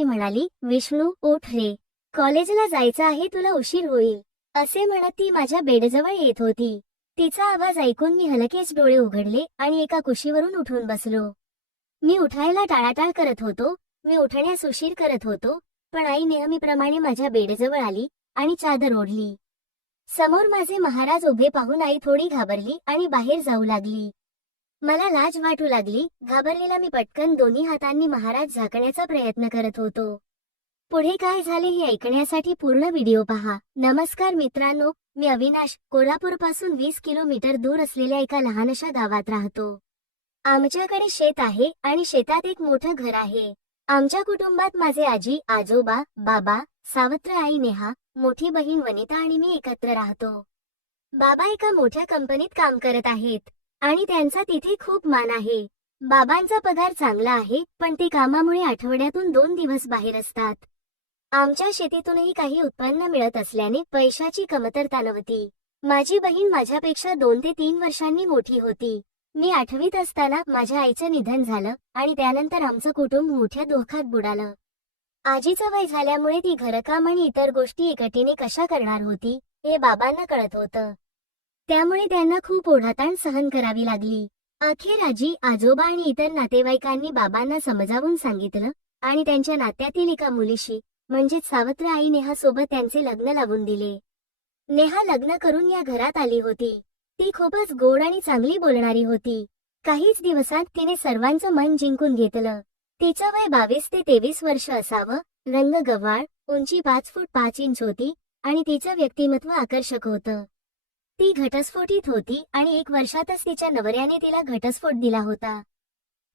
ती म्हणाली, विष्णू उठ रे, कॉलेजला जायचं आहे, तुला उशीर होईल, असे म्हणत ती माझ्या बेडजवळ येत होती. तिचा आवाज ऐकून मी हलकेच डोळे उघडले आणि एका कुशीवरून उठून बसलो. मी उठायला टाळाटाळ करत होतो, मी उठण्यास उशीर करत होतो, पण आई नेहमीप्रमाणे माझ्या बेडजवळ आली आणि चादर ओढली. समोर माझे महाराज उभे पाहून आई थोडी घाबरली आणि बाहेर जाऊ लागली. मला लाज वाटू लागली. घाबरलेला मी पटकन दोन्ही हातांनी महाराज झाकण्याचा प्रयत्न करत होतो. पुढे काय झाले हे ऐकण्यासाठी पूर्ण व्हिडिओ पहा. नमस्कार मित्रांनो, मी अविनाश कोल्हापूरपासून 20 किलोमीटर दूर असलेल्या एका लहानशा गावात राहतो. आमच्याकडे शेत आहे आणि शेतात एक मोठं घर आहे. आमच्या कुटुंबात माझे आजी आजोबा, बाबा, सावत्र आई नेहा, मोठी बहीण वनिता आणि मी एकत्र राहतो. बाबा एका मोठ्या कंपनीत काम करत आहेत आणि त्यांचा तिथे खूप मान आहे. बाबांचा पगार चांगला आहे, पण ते कामामुळे आठवड्यातून 2 दिवस बाहेर असतात. आमच्या शेतीतूनही काही उत्पन्न मिळत असल्याने पैशाची कमतरता नव्हती. माझी बहीण माझ्यापेक्षा 2 ते 3 वर्षांनी मोठी होती. मी 8वीत असताना माझ्या आईचं निधन झालं आणि त्यानंतर आमचं कुटुंब मोठ्या दुःखात बुडालं. आजीचं वय झाल्यामुळे ती घरकाम आणि इतर गोष्टी एकटीने कशा करणार होती हे बाबांना कळत होतं. त्यामुळे त्यांना खूप ओढाताण सहन करावी लागली. अखेर आजी आजोबा आणि इतर नातेवाईकांनी बाबांना समजावून सांगितलं आणि त्यांच्या नात्यातील एका मुलीशी म्हणजेच सावत्र आई नेहा सोबत त्यांचे लग्न लावून दिले. नेहा लग्न करून या घरात आली होती. ती खूपच गोड आणि चांगली बोलणारी होती. काहीच दिवसात तिने सर्वांचं मन जिंकून घेतलं. तिचं वय 22 ते 23 वर्ष असावं, रंग गव्हाळ, उंची 5 फूट 5 इंच होती आणि तिचं व्यक्तिमत्व आकर्षक होतं. ती घटस्फोटित होती आणि 1 वर्षातच तिच्या नवऱ्याने तिला घटस्फोट दिला होता.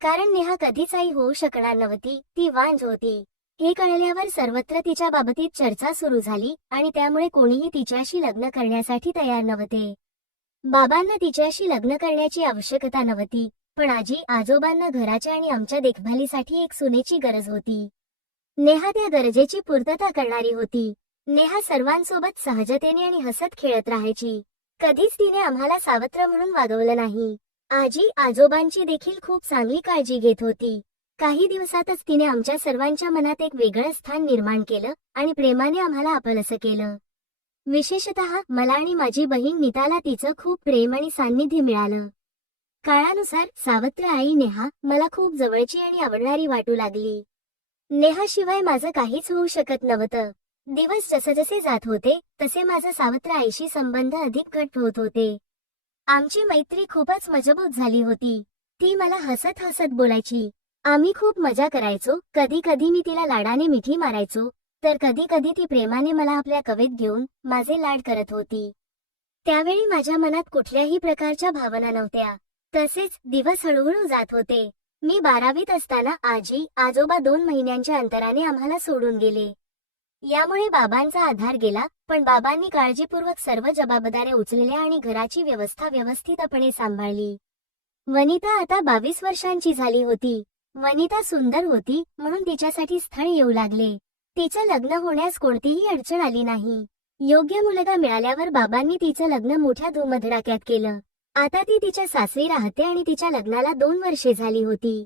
कारण नेहा कधीच आई होऊ शकणार नव्हती, ती वांझ होती. हे कळल्यावर सर्वत्र तिच्या बाबतीत चर्चा सुरू झाली आणि त्यामुळे कोणीही तिच्याशी लग्न करण्यासाठी तयार नव्हते. बाबांना तिच्याशी लग्न करण्याची आवश्यकता नव्हती, पण आजी आजोबांना घराच्या आणि आमच्या देखभालीसाठी एक सुनेची गरज होती. नेहा त्या गरजेची पूर्तता करणारी होती. नेहा सर्वांसोबत सहजतेने आणि हसत खेळत राहायची. कधीच तिने आम्हाला सावत्र म्हणून वागवलं नाही. आजी आजोबांची देखील खूप चांगली काळजी घेत होती. काही दिवसातच तिने आमच्या सर्वांच्या मनात एक वेगळं स्थान निर्माण केलं आणि प्रेमाने आम्हाला आपलंसं केलं. विशेषतः मला आणि माझी बहीण नीताला तिचं खूप प्रेम आणि सान्निध्य मिळालं. काळानुसार सावत्र आई नेहा मला खूप जवळची आणि आवडणारी वाटू लागली. नेहाशिवाय माझं काहीच होऊ शकत नव्हतं. दिवस जसजसे जात होते तसे माझा सावत्र आईशी संबंध अधिक घट्ट होत होते. आमची मैत्री खूपच मजबूत झाली होती. ती मला हसत हसत बोलायची. आम्ही खूप मजा करायचो. कधी कधी मी तिला लाडाने मिठी मारायचो, तर कधी कधी ती प्रेमाने मला आपल्या कवेत घेऊन माझे लाड करत होती. त्यावेळी माझ्या मनात कुठल्याही प्रकारच्या भावना नव्हत्या. तसेच दिवस हळूहळू जात होते. मी 12वीत असताना आजी आजोबा 2 महिन्यांच्या अंतराने आम्हाला सोडून गेले. यामुळे बाबांचा आधार गेला, पण बाबांनी काळजीपूर्वक सर्व जबाबदाऱ्या उचलल्या आणि घराची व्यवस्था व्यवस्थितपणे सांभाळली. वनिता आता 22 वर्षांची झाली होती. वनिता सुंदर होती म्हणून तिच्यासाठी स्थळ येऊ लागले. तिचं लग्न होण्यास कोणतीही अडचण आली नाही. योग्य मुलगा मिळाल्यावर बाबांनी तिचं लग्न मोठ्या धुमधडाक्यात केलं. आता ती तिच्या सासरी राहते आणि तिच्या लग्नाला 2 वर्षे झाली होती.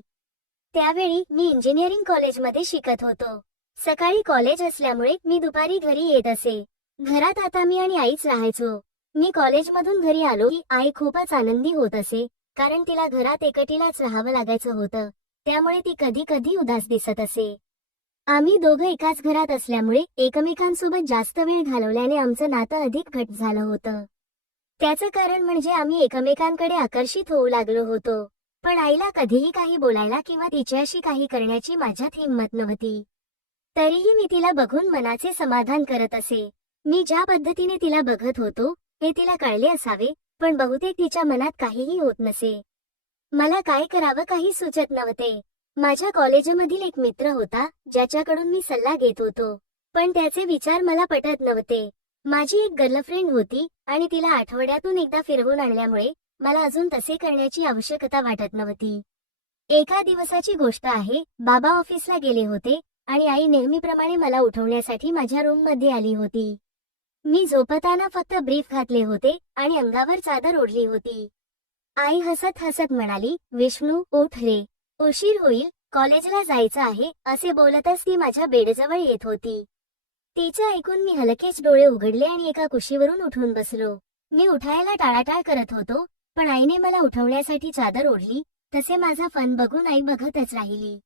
त्यावेळी मी इंजिनिअरिंग कॉलेजमध्ये शिकत होतो. सकाळी कॉलेज असल्यामुळे मी दुपारी घरी येत असे. घरात आता मी आणि आईच राहायचो. मी कॉलेजमधून घरी आलो की आई खूपच आनंदी होत असे, कारण तिला घरात एकटीलाच राहावं लागायचं होतं. त्यामुळे ती कधी कधी उदास दिसत असे. आम्ही दोघं एकाच घरात असल्यामुळे एकमेकांसोबत जास्त वेळ घालवल्याने आमचं नातं अधिक घट्ट झालं होतं. त्याचं कारण म्हणजे आम्ही एकमेकांकडे आकर्षित होऊ लागलो होतो. पण आईला कधीही काही बोलायला किंवा तिच्याशी काही करण्याची माझ्यात हिंमत नव्हती. तरीही मी तिला बघून मनाचे समाधान करत असे. मी ज्या पद्धतीने तिला बघत होतो हे तिला कळले असावे, पण बहुतेक तिच्या मनात काहीही होत नसे. मला काय करावं काही सुचत नव्हते. माझ्या कॉलेजमधील एक मित्र होता ज्याच्याकडून मी सल्ला घेत होतो, पण त्याचे विचार मला पटत नव्हते. माझी एक गर्लफ्रेंड होती आणि तिला आठवड्यातून एकदा फिरवून आणल्यामुळे मला अजून तसे करण्याची आवश्यकता वाटत नव्हती. एका दिवसाची गोष्ट आहे. बाबा ऑफिसला गेले होते आणि आई नेहमीप्रमाणे मला उठवण्यासाठी माझ्या रूममध्ये आली होती. मी झोपताना फक्त ब्रीफ घातले होते आणि अंगावर चादर ओढली होती. आई हसत हसत म्हणाली, विष्णू उठ रे, उशीर होईल, कॉलेजला जायचं आहे असे बोलतच ती माझ्या बेडजवळ येत होती. तिचं ऐकून मी हलकेच डोळे उघडले आणि एका कुशीवरून उठून बसलो. मी उठायला टाळाटाळ करत होतो, पण आईने मला उठवण्यासाठी चादर ओढली. तसे माझा फन बघून आई बघतच राहिली.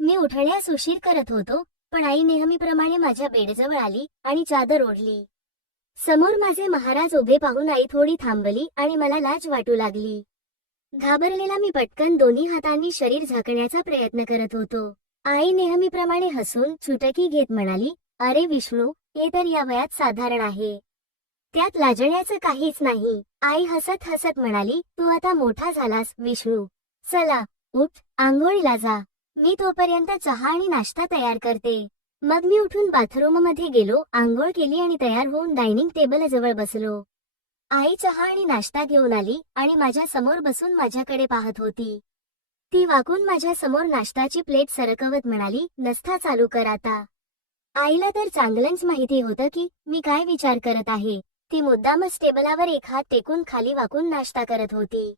मी उठण्यास उशीर करत होतो, पण आई नेहमीप्रमाणे माझ्या बेडजवळ आली आणि चादर ओढली. समोर माझे महाराज उभे पाहून आई थोडी थांबली आणि मला लाज वाटू लागली. घाबरलेला मी पटकन दोन्ही हातांनी शरीर झाकण्याचा प्रयत्न करत होतो. आई नेहमीप्रमाणे हसून चुटकी घेत म्हणाली, अरे विष्णू, हे तर या वयात साधारण आहे. त्यात लाजण्याचं काहीच नाही. आई हसत हसत म्हणाली, तू आता मोठा झालास विष्णू. चला उठ, आंघोळीला जा. मी तोपर्यंत चहा आणि नाश्ता तयार करते. मग मी उठून बाथरूममध्ये गेलो, आंघोळ केली आणि तयार होऊन डायनिंग टेबलजवळ बसलो. आई चहा आणि नाश्ता घेऊन आली आणि माझ्या समोर बसून माझ्याकडे पाहत होती. ती वाकून माझ्या समोर नाश्ताची प्लेट सरकवत म्हणाली, नाश्ता चालू कर आता. आईला तर चांगलंच माहिती होतं की मी काय विचार करत आहे. ती मुद्दामच टेबलावर एक हात टेकून खाली वाकून नाश्ता करत होती.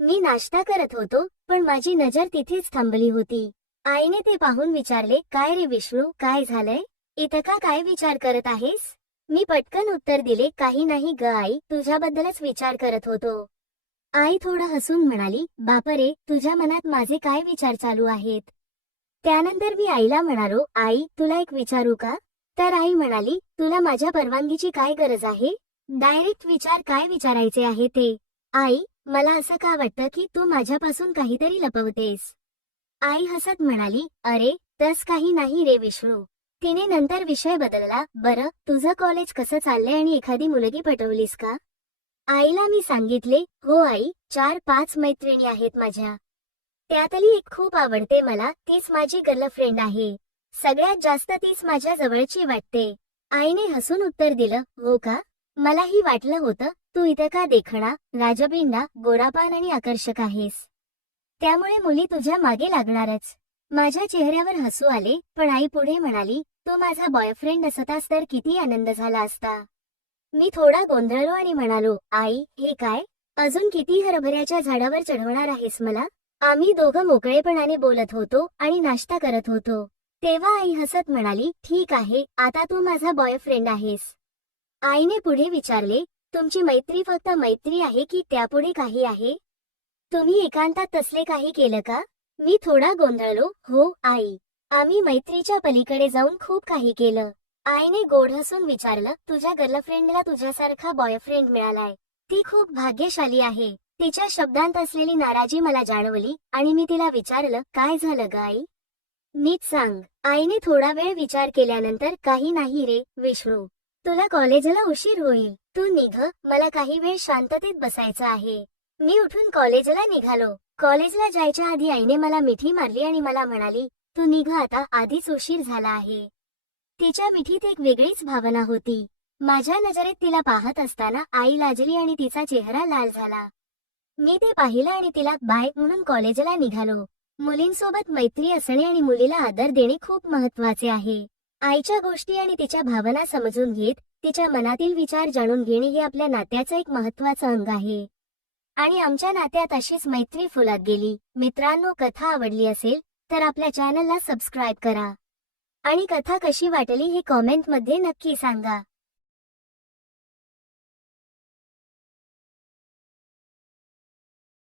मी नाश्ता करत होतो, पण माझी नजर तिथेच थांबली होती. आईने ते पाहून विचारले, काय रे विष्णू, काय झालंय? इतका काय विचार करत आहेस? मी पटकन उत्तर दिले, काही नाही ग आई, तुझ्याबद्दलच विचार करत होतो. आई थोडं हसून म्हणाली, बापरे, तुझ्या मनात माझे काय विचार चालू आहेत? त्यानंतर मी आईला म्हणालो, आई, तुला एक विचारू का? तर आई म्हणाली, तुला माझ्या परवानगीची काय गरज आहे? डायरेक्ट विचार, काय विचारायचे आहे ते. आई, मला असं का वाटतं की तू माझ्यापासून काहीतरी लपवतेस? आई हसत म्हणाली, अरे तस काही नाही रे विष्णू. तिने नंतर विषय बदलला, बरं, तुझं कॉलेज कसं चाललंय आणि एखादी मुलगी पटवलीस का? आईला मी सांगितले, हो आई, 4-5 मैत्रिणी आहेत माझ्या. त्यातली एक खूप आवडते मला, तीच माझी गर्लफ्रेंड आहे. सगळ्यात जास्त तीच माझ्या जवळची वाटते. आईने हसून उत्तर दिलं, हो का? मलाही वाटलं होतं, तू इतका देखणा, राजबिंडा, गोरापान आणि आकर्षक आहेस. त्यामुळे मुली तुझ्या मागे लागणारच. माझ्या चेहऱ्यावर हसू आले, पण आई पुढे म्हणाली, तू माझा बॉयफ्रेंड असतास तर किती आनंद झाला असता. मी थोडा गोंधळलो आणि म्हणालो, आई, हे काय? अजून किती हरभऱ्याच्या झाडावर चढवणार आहेस मला? आम्ही दोघं मोकळेपणाने बोलत होतो आणि नाश्ता करत होतो. तेव्हा आई हसत म्हणाली, ठीक आहे, आता तू माझा बॉयफ्रेंड आहेस. आईने पुढे विचारले, तुमची मैत्री फक्त मैत्री आहे की त्यापुढे काही आहे? तुम्ही एकांतात तसले काही केलं का? मी थोडा गोंधळलो, हो आई, आम्ही मैत्रीच्या पलीकडे जाऊन खूप काही केलं. आईने गोड हसून विचारलं, तुझ्या गर्लफ्रेंडला तुझ्यासारखा बॉयफ्रेंड मिळालाय. ती खूप भाग्यशाली आहे. तिच्या शब्दांत असलेली नाराजी मला जाणवली आणि मी तिला विचारलं, काय झालं ग आई? नीट सांग. आईने थोडा वेळ विचार केल्यानंतर, काही नाही रे विष्णू, तुला कॉलेजला उशीर होईल, तू निघ, मला काही वेळ शांततेत बसायचं आहे. मी उठून कॉलेजला निघालो. कॉलेजला जायच्या आधी आईने मला मिठी मारली आणि मला म्हणाली, तू निघ आता, आधीच उशीर झाला आहे. तिच्या मिठीत एक वेगळीच भावना होती. माझ्या नजरेत तिला पाहत असताना आई लाजली आणि तिचा चेहरा लाल झाला. मी ते पाहिलं आणि तिला बाय म्हणून कॉलेजला निघालो. मुलींसोबत मैत्री असणे आणि मुलीला आदर देणे खूप महत्त्वाचे आहे. आईच्या गोष्टी आणि तिच्या भावना समजून घेत, तिच्या मनातील विचार जाणून घेणे हे आपल्या नात्याचं एक महत्त्वाचं अंग आहे. आणि आमच्या नात्यात अशीच मैत्री फुलत गेली. मित्रांनो, कथा आवडली असेल तर आपल्या चॅनलला सबस्क्राईब करा आणि कथा कशी वाटली हे कॉमेंटमध्ये नक्की सांगा.